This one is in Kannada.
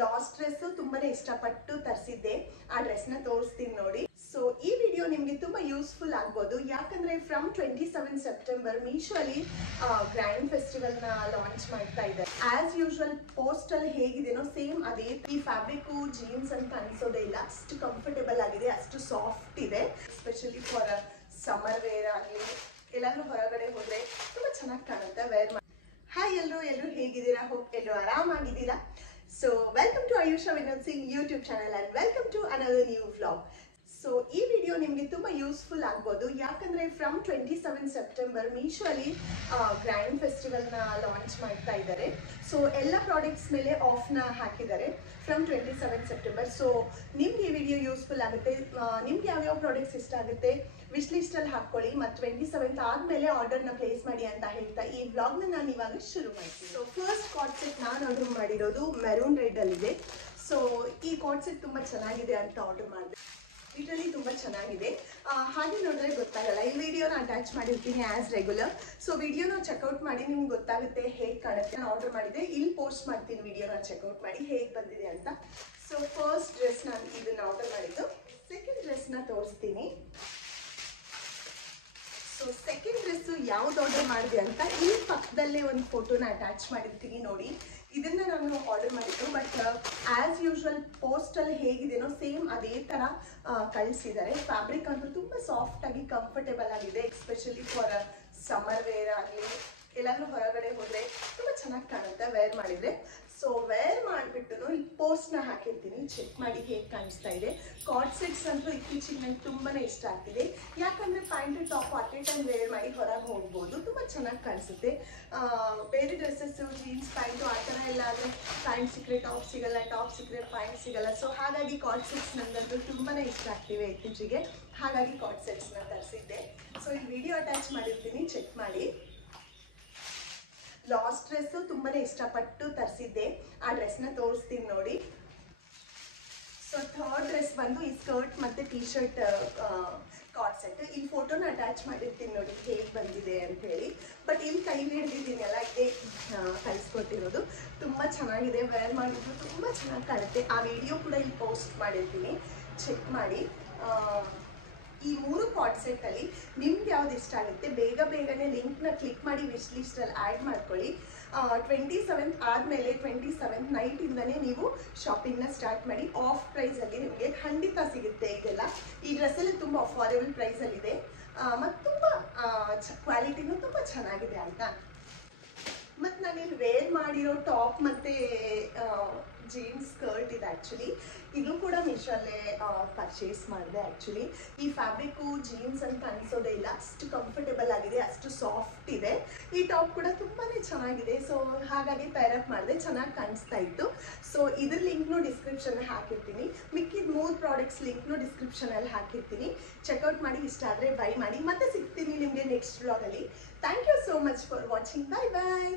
ಲಾಸ್ಟ್ ಡ್ರೆಸ್ ತುಂಬಾನೇ ಇಷ್ಟಪಟ್ಟು ತರಿಸಿದ್ದೆ. ಆ ಡ್ರೆಸ್ ನ ತೋರಿಸ್ತೀನಿ ನೋಡಿ. ಸೊ ಈ ವಿಡಿಯೋ ನಿಮಗೆ ತುಂಬಾ ಯೂಸ್ಫುಲ್ ಆಗ್ಬೋದು. ಯಾಕಂದ್ರೆ ಫ್ರಮ್ 27 ಸೆಪ್ಟೆಂಬರ್ ಮೀಶೋ ಅಲ್ಲಿ ಗ್ರ್ಯಾಂಡ್ ಫೆಸ್ಟಿವಲ್ ನ ಲಾಂಚ್ ಮಾಡ್ತಾ ಇದ್ದಾರೆ. ಆಸ್ ಯೂಶುವಲ್ ಪೋಸ್ಟ್ ಅಲ್ಲಿ ಹೇಗಿದೆನೋ ಸೇಮ್ ಅದೇ. ಈ ಫ್ಯಾಬ್ರಿಕ್ ಜೀನ್ಸ್ ಅಂತ ಅನ್ಸೋದೇ ಇಲ್ಲ, ಅಷ್ಟು ಕಂಫರ್ಟೇಬಲ್ ಆಗಿದೆ, ಅಷ್ಟು ಸಾಫ್ಟ್ ಇದೆ. ಎಸ್ಪೆಷಲಿ ಫಾರ್ ಸಮ್ಮರ್ ವೇರ್ ಆಗಲಿ, ಎಲ್ಲಾದ್ರೂ ಹೊರಗಡೆ ಹೋದ್ರೆ ತುಂಬಾ ಚೆನ್ನಾಗಿ ಕಾಣುತ್ತೆ ವೇರ್ ಮಾಡಿ. ಹಾಯ್ ಎಲ್ಲರೂ ಹೇಗಿದ್ದೀರಾ? ಹೋಪ್ ಎಲ್ಲರೂ ಆರಾಮಾಗಿದ್ದೀರಾ. So welcome to Ayusha Vinod Singh YouTube channel and welcome to another new vlog. So ಈ ವಿಡಿಯೋ ನಿಮಗೆ ತುಂಬಾ ಯೂಸ್ಫುಲ್ ಆಗ್ಬೋದು. ಯಾಕಂದ್ರೆ ಫ್ರಮ್ 27 ಸೆಪ್ಟೆಂಬರ್ ಮೀಶೋ ಅಲ್ಲಿ ಗ್ರ್ಯಾಂಡ್ ಫೆಸ್ಟಿವಲ್ ನ ಲಾಂಚ್ ಮಾಡ್ತಾ ಇದ್ದಾರೆ. ಸೊ ಎಲ್ಲ ಪ್ರಾಡಕ್ಟ್ಸ್ ಮೇಲೆ ಆಫ್ ನ ಹಾಕಿದ್ದಾರೆ ಫ್ರಮ್ 27 ಸೆಪ್ಟೆಂಬರ್. ಸೊ ನಿಮ್ಗೆ ಈ ವಿಡಿಯೋ ಯೂಸ್ಫುಲ್ ಆಗುತ್ತೆ. ನಿಮ್ಗೆ ಯಾವ್ಯಾವ ಪ್ರಾಡಕ್ಟ್ಸ್ ಇಷ್ಟ ಆಗುತ್ತೆ ವಿಶ್ ಲಿಸ್ಟ್ ಅಲ್ಲಿ ಹಾಕೊಳ್ಳಿ. ಮತ್ತು 27th ಆದ್ಮೇಲೆ ಆರ್ಡರ್ ನ ಪ್ಲೇಸ್ ಮಾಡಿ ಅಂತ ಹೇಳ್ತಾ ಈ ವ್ಲಾಗ್ ನ ನಾನು ಇವಾಗ ಶುರು ಮಾಡ್ತೀನಿ. ಸೊ ಫಸ್ಟ್ ಕಾರ್ಡ್ ಸೆಟ್ ನಾನು ಆರ್ಡರ್ ಮಾಡಿರೋದು ಮೆರೂನ್ ರೆಡ್ ಅಲ್ಲಿ ಇದೆ. ಸೊ ಈ ಕಾರ್ಡ್ ಸೆಟ್ ತುಂಬಾ ಚೆನ್ನಾಗಿದೆ ಅಂತ ಆರ್ಡರ್ ಮಾಡಿದೆ. ಲಿಟರಲಿ ತುಂಬಾ ಚೆನ್ನಾಗಿದೆ. ಹಾಗೆ ನೋಡಿದ್ರೆ ಗೊತ್ತಾಗಲ್ಲ. ಈ ವಿಡಿಯೋನ ಅಟ್ಯಾಚ್ ಮಾಡಿರ್ತೀನಿ ಆಸ್ ರೆಗ್ಯುಲರ್. ಸೊ ವಿಡಿಯೋನ ಚೆಕ್ಔಟ್ ಮಾಡಿ ನಿಮ್ಗೆ ಗೊತ್ತಾಗುತ್ತೆ ಹೇಗೆ ಕಾಣುತ್ತೆ. ನಾನು ಆರ್ಡರ್ ಮಾಡಿದೆ, ಇಲ್ಲಿ ಪೋಸ್ಟ್ ಮಾಡ್ತೀನಿ ವಿಡಿಯೋನ ಚೆಕ್ಔಟ್ ಮಾಡಿ ಹೇಗೆ ಬಂದಿದೆ ಅಂತ. ಸೊ ಫಸ್ಟ್ ಡ್ರೆಸ್ ನಾನು ಇದನ್ನ ಆರ್ಡರ್ ಮಾಡಿದ್ದು. ಸೆಕೆಂಡ್ ಡ್ರೆಸ್ ನ ತೋರಿಸ್ತೀನಿ. ಸೊ ಸೆಕೆಂಡ್ ಡ್ರೆಸ್ ಯಾವ್ದು ಆರ್ಡರ್ ಮಾಡಿದೆ ಅಂತ ಇಲ್ಲಿ ಪಕ್ಕದಲ್ಲೇ ಒಂದು ಫೋಟೋನ ಅಟ್ಯಾಚ್ ಮಾಡಿರ್ತೀನಿ ನೋಡಿ. ಇದನ್ನ ನಾನು ಆರ್ಡರ್ ಮಾಡಿದ್ದು. ಬಟ್ ಆಸ್ ಯೂಶುವಲ್ ಪೋಸ್ಟ್ ಅಲ್ಲಿ ಹೇಗಿದೆನೋ ಸೇಮ್ ಅದೇ ತರ ಕಳಿಸಿದ್ದಾರೆ. ಫ್ಯಾಬ್ರಿಕ್ ಅಂತೂ ತುಂಬಾ ಸಾಫ್ಟ್ ಆಗಿ ಕಂಫರ್ಟೇಬಲ್ ಆಗಿದೆ. ಎಸ್ಪೆಷಲಿ ಫಾರ್ ಸಮ್ಮರ್ ವೇರ್ ಆಗಲಿ, ಎಲ್ಲಾದ್ರೂ ಹೊರಗಡೆ ಹೋದ್ರೆ ತುಂಬಾ ಚೆನ್ನಾಗಿ ಕಾಣುತ್ತೆ ವೇರ್ ಮಾಡಿದ್ರೆ. ಸೊ ವೇರ್ ಮಾಡಿಬಿಟ್ಟು ಇಲ್ಲಿ ಪೋಸ್ಟ್ ನ ಹಾಕಿರ್ತೀನಿ, ಚೆಕ್ ಮಾಡಿ ಹೇಗೆ ಕಾಣಿಸ್ತಾ ಇದೆ. ಕಾರ್ಡ್ ಸೆಟ್ಸ್ ಅಂತೂ ಇತ್ತೀಚೆಗೆ ನಂಗೆ ತುಂಬಾನೇ ಇಷ್ಟ ಆಗ್ತಿದೆ. ಯಾಕಂದ್ರೆ pant top at a time wear ಮಾಡಿ ಹೊರಗೆ ಹೋಗ್ಬೋದು, ತುಂಬಾ ಚೆನ್ನಾಗಿ ಕಾಣಿಸುತ್ತೆ. ಬೇರೆ ಡ್ರೆಸ್ಸಸ್ ಜೀನ್ಸ್ ಪ್ಯಾಂಟು ಆ ಥರ ಎಲ್ಲ ಆದರೆ ಪ್ಯಾಂಟ್ ಸಿಕ್ಕರೆ ಟಾಪ್ ಸಿಗಲ್ಲ, ಟಾಪ್ ಸಿಕ್ಕರೆ ಪ್ಯಾಂಟ್ ಸಿಗಲ್ಲ. ಸೊ ಹಾಗಾಗಿ ಕಾರ್ಡ್ ಸೆಟ್ಸ್ ನನಗಂತೂ ತುಂಬಾನೇ ಇಷ್ಟ ಆಗ್ತಿವೆ ಇತ್ತೀಚೆಗೆ. ಹಾಗಾಗಿ ಕಾರ್ಡ್ ಸೆಟ್ಸ್ನ ತರಿಸಿದ್ದೆ. ಸೊ ಇಲ್ಲಿ ವಿಡಿಯೋ ಅಟ್ಯಾಚ್ ಮಾಡಿರ್ತೀನಿ, ಚೆಕ್ ಮಾಡಿ. ಲಾಸ್ಟ್ ಡ್ರೆಸ್ ತುಂಬಾನೇ ಇಷ್ಟಪಟ್ಟು ತರಿಸಿದ್ದೆ. ಆ ಡ್ರೆಸ್ ನ ತೋರಿಸ್ತೀನಿ ನೋಡಿ. ಸೊ ಥರ್ಡ್ ಡ್ರೆಸ್ ಬಂದು ಈ ಸ್ಕರ್ಟ್ ಮತ್ತೆ ಟಿ ಶರ್ಟ್ ಕಾರ್ಡ್ ಸೆಟ್. ಇಲ್ಲಿ ಫೋಟೋನ ಅಟ್ಯಾಚ್ ಮಾಡಿರ್ತೀನಿ ನೋಡಿ ಹೇಗೆ ಬಂದಿದೆ ಅಂತ ಹೇಳಿ. ಬಟ್ ಇಲ್ಲಿ ಕೈ ಹಿಡಿದಿದ್ದೀನಲ್ಲ, ಇದೇ ಕಳಿಸ್ಕೊಟ್ಟಿರೋದು. ತುಂಬಾ ಚೆನ್ನಾಗಿದೆ, ವೇರ್ ಮಾಡಿದ್ರು ತುಂಬಾ ಚೆನ್ನಾಗಿ ಕಾಣುತ್ತೆ. ಆ ವಿಡಿಯೋ ಕೂಡ ಇಲ್ಲಿ ಪೋಸ್ಟ್ ಮಾಡಿರ್ತೀನಿ, ಚೆಕ್ ಮಾಡಿ. ಈ ಮೂರು ಕಾರ್ಡ್ ಸೆಟ್ ಅಲ್ಲಿ ನಿಮ್ಗೆ ಯಾವ್ದು ಇಷ್ಟ ಆಗುತ್ತೆ ಬೇಗನೆ ಲಿಂಕ್ ನ ಕ್ಲಿಕ್ ಮಾಡಿ ವಿಶ್ ಲಿಸ್ಟ್ ಅಲ್ಲಿ ಆಡ್ ಮಾಡ್ಕೊಳ್ಳಿ. 27th ಆದ್ಮೇಲೆ 27th ನೈಟ್ ಇಂದಾನೆ ನೀವು ಶಾಪಿಂಗ್ ನ ಸ್ಟಾರ್ಟ್ ಮಾಡಿ. ಆಫ್ ಪ್ರೈಸ್ ಅಲ್ಲಿ ನಿಮಗೆ ಖಂಡಿತ ಸಿಗುತ್ತೆ ಇದೆಲ್ಲ. ಈ ಡ್ರೆಸ್ ಅಲ್ಲಿ ತುಂಬಾ ಅಫೋರ್ಡೆಬಲ್ ಪ್ರೈಸ್ ಅಲ್ಲಿ ಇದೆ ಮತ್ತು ತುಂಬಾ ಕ್ವಾಲಿಟಿನೂ ತುಂಬಾ ಚೆನ್ನಾಗಿದೆ ಅಂತ. ಮತ್ತು ನಾನಿಲ್ಲಿ ವೇರ್ ಮಾಡಿರೋ ಟಾಪ್ ಮತ್ತೆ ಜೀನ್ಸ್ ಸ್ಕರ್ಟ್ ಇದೆ. ಆ್ಯಕ್ಚುಲಿ ಇದು ಕೂಡ ಮೀಶೋಲ್ಲೇ ಪರ್ಚೇಸ್ ಮಾಡಿದೆ. ಆ್ಯಕ್ಚುಲಿ ಈ ಫ್ಯಾಬ್ರಿಕ್ಕು ಜೀನ್ಸ್ ಅಂತ ಅನಿಸೋದೇ ಇಲ್ಲ, ಅಷ್ಟು ಕಂಫರ್ಟೇಬಲ್ ಆಗಿದೆ, ಅಷ್ಟು ಸಾಫ್ಟ್ ಇದೆ. ಈ ಟಾಪ್ ಕೂಡ ತುಂಬಾ ಚೆನ್ನಾಗಿದೆ. ಸೊ ಹಾಗಾಗಿ ಪೇರಪ್ ಮಾಡಿದೆ, ಚೆನ್ನಾಗಿ ಕಾಣಿಸ್ತಾ ಇತ್ತು. ಸೊ ಇದ್ರ ಲಿಂಕ್ನು ಡಿಸ್ಕ್ರಿಪ್ಷನಲ್ಲಿ ಹಾಕಿರ್ತೀನಿ. ಮಿಕ್ಕಿದ 3 ಪ್ರಾಡಕ್ಟ್ಸ್ ಲಿಂಕ್ನು ಡಿಸ್ಕ್ರಿಪ್ಷನಲ್ಲಿ ಹಾಕಿರ್ತೀನಿ. ಚೆಕ್ಔಟ್ ಮಾಡಿ, ಇಷ್ಟ ಆದರೆ ಬೈ ಮಾಡಿ. ಮತ್ತೆ ಸಿಗ್ತೀನಿ ನಿಮಗೆ ನೆಕ್ಸ್ಟ್ ವ್ಲಾಗಲ್ಲಿ. Thank you so much for watching. Bye bye.